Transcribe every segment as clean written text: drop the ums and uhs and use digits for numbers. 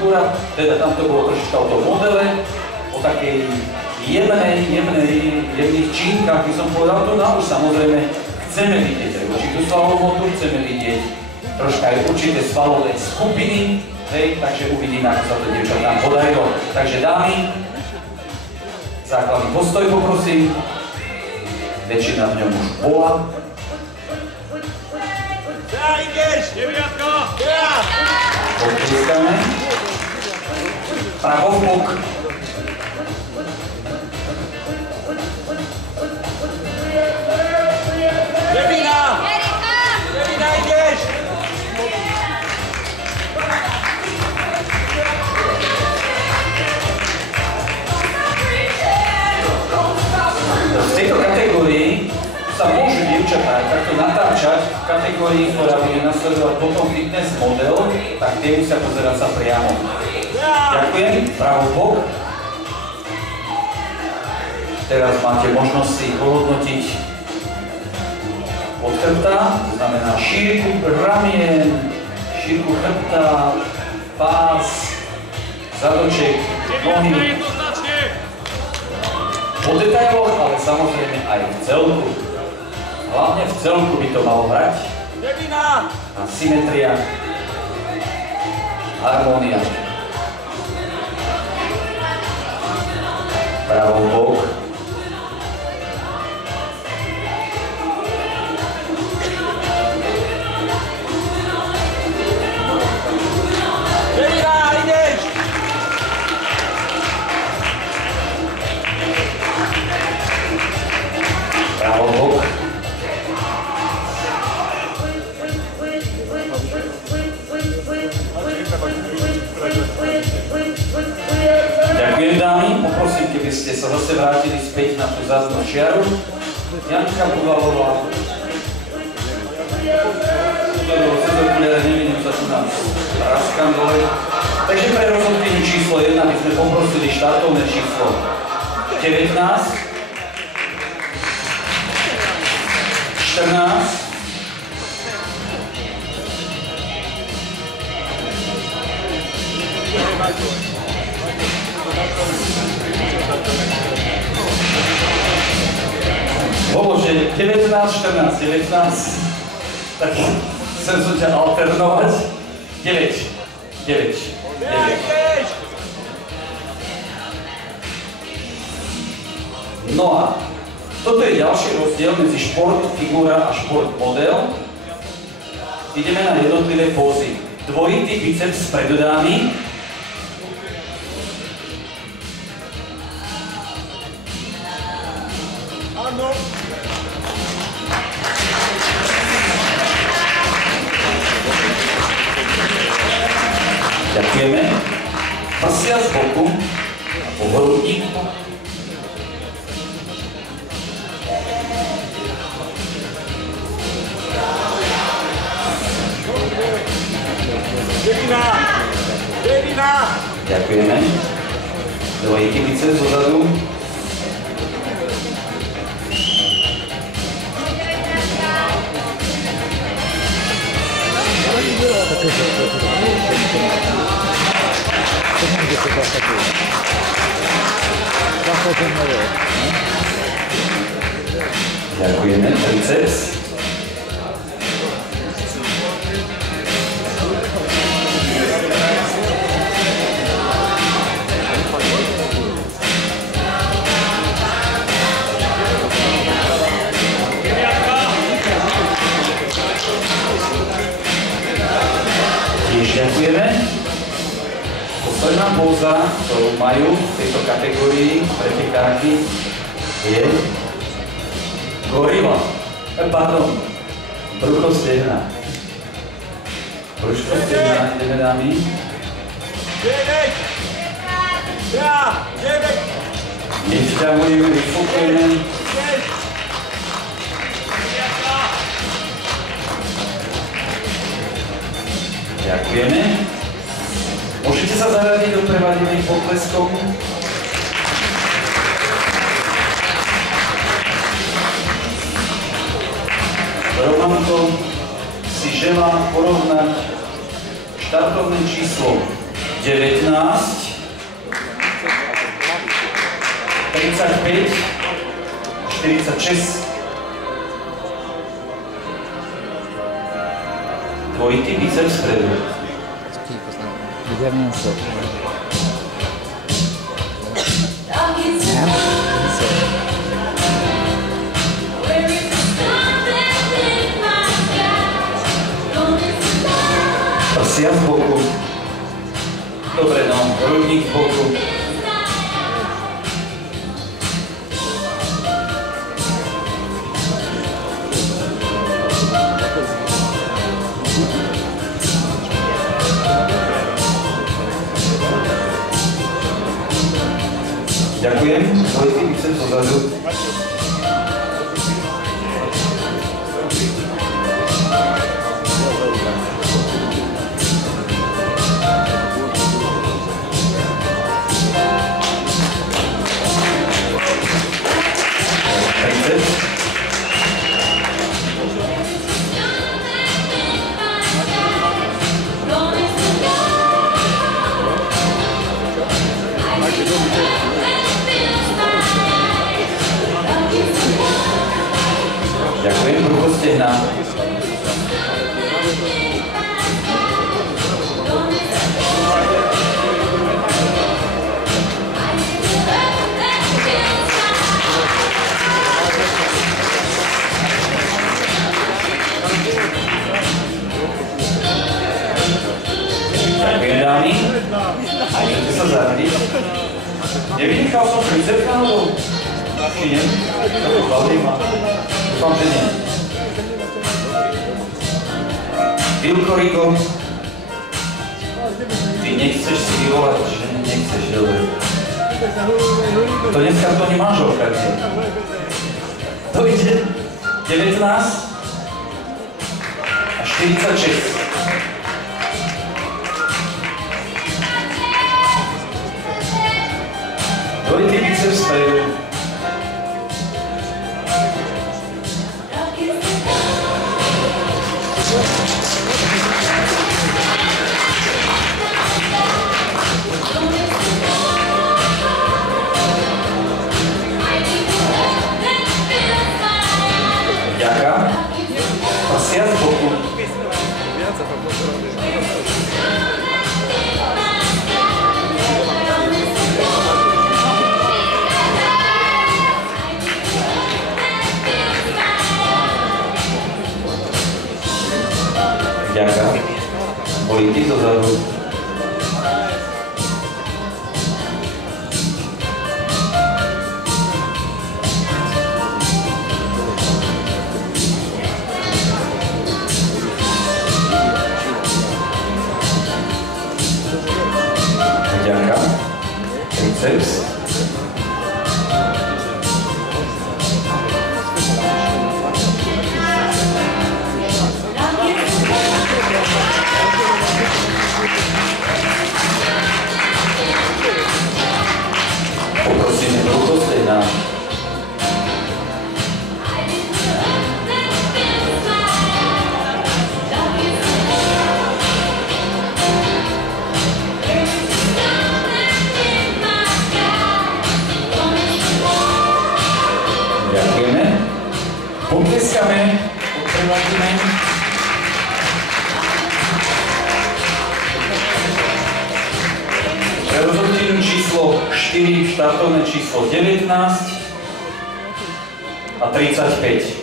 figúra, teda tam to bolo trošička o tom modele, o takej jemných čínkach, by som povedal, to nám už samozrejme chceme vidieť aj určitú svalovú hmotu, chceme vidieť troška aj určité svalové skupiny, hej, takže uvidíme, ako sa to dievčatám podarilo. Takže dámy, základný postoj poprosím, väčšina v ňom už bola. Ja, ideš! Deviatka! Ja! Podpískame. Pravo v bok. Devina! Devina, ideš! V tejto kategórii sa môžu dievčatá takto natáčať v kategórii, ktorá bude nasledovať potom fitness model, tak tie musia pozerať sa priamo. Ďakujem, pravo v bok. Teraz máte možnosť si ohodnotiť od chrbta, to znamená šírku ramien, šírku chrbta, pás, zadoček, nohy. Po detailoch, ale samozrejme aj v celku. Hlavne v celku by to malo hrať. A symetria, harmónia. Pravo bok. Devina, ideš! Pravo bok. Ďakujem dámy, poprosím, keby ste sa zase vrátili späť na tú záznú čiaru. Janka Buvalová. Cez okuliare nevidím sa tu na praskám dole. Takže pre rozhodkyňu číslo 1 by sme poprosili štartovné číslo 19, 14, 19, 14, 19, tak chcem sa ťa alternovať. 9, 9, 9. No a toto je ďalší rozdiel medzi šport figúra a šport model. Ideme na jednotlivé pózy. Dvojitý biceps spredu dámy. Áno. Ďakujeme. Prsia z boku a pohrudník. Devina! Devina! Ďakujeme. Dvojitý biceps zozadu. Ďakujeme, triceps. Ďakujeme. Posledná póza, ktorú majú v tejto kategórii pretekáky, je gorila. Pardon, brucho stehna. Bruško stehna, ideme dámy. 9! Ja! 9! Nevzťahujeme, vyfúkujeme. Ďakujeme. Môžete sa zaradiť do prevadených potleskov. Romanko si želá porovnať štartovné číslo 19, 35, 46. Dvojitý biceps vpredu. Prsia z boku. Dobre, no, hrudník z boku. Ďakujem, dvojitý biceps zozadu. Ďakujem, brucho stehna. Ďakujem, dámy. Môžete sa zaradiť. Nevynechal som triceps náhodou? Či nie? Takú hlavne má. Dúfam, že nie. Vilko, Rigo. Ty nechceš si vyvolať, že nechceš, dobre. To dneska to nemáš okradne. To ide 19 a 46. Dvojitý biceps vpredu. Ďaká. Prsia z boku. Ďaká. Dvojitý dozadu. Ďaká. Triceps. Poprosím brucho stehna. Ďakujeme. Potlieskame, odprevádime. Pre rozhodčinu číslo 4, štartovné číslo 19 a 35.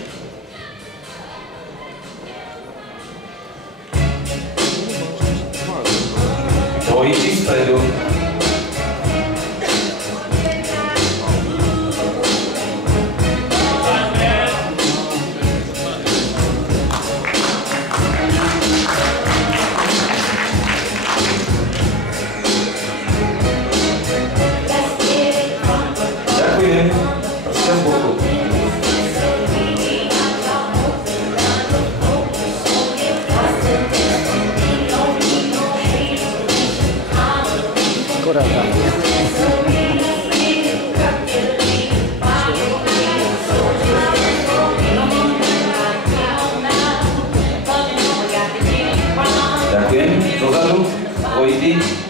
Dvojitý spredu. Ďakujem. Prsia z boku. Ďakujem. Dozadu. Dvojitý.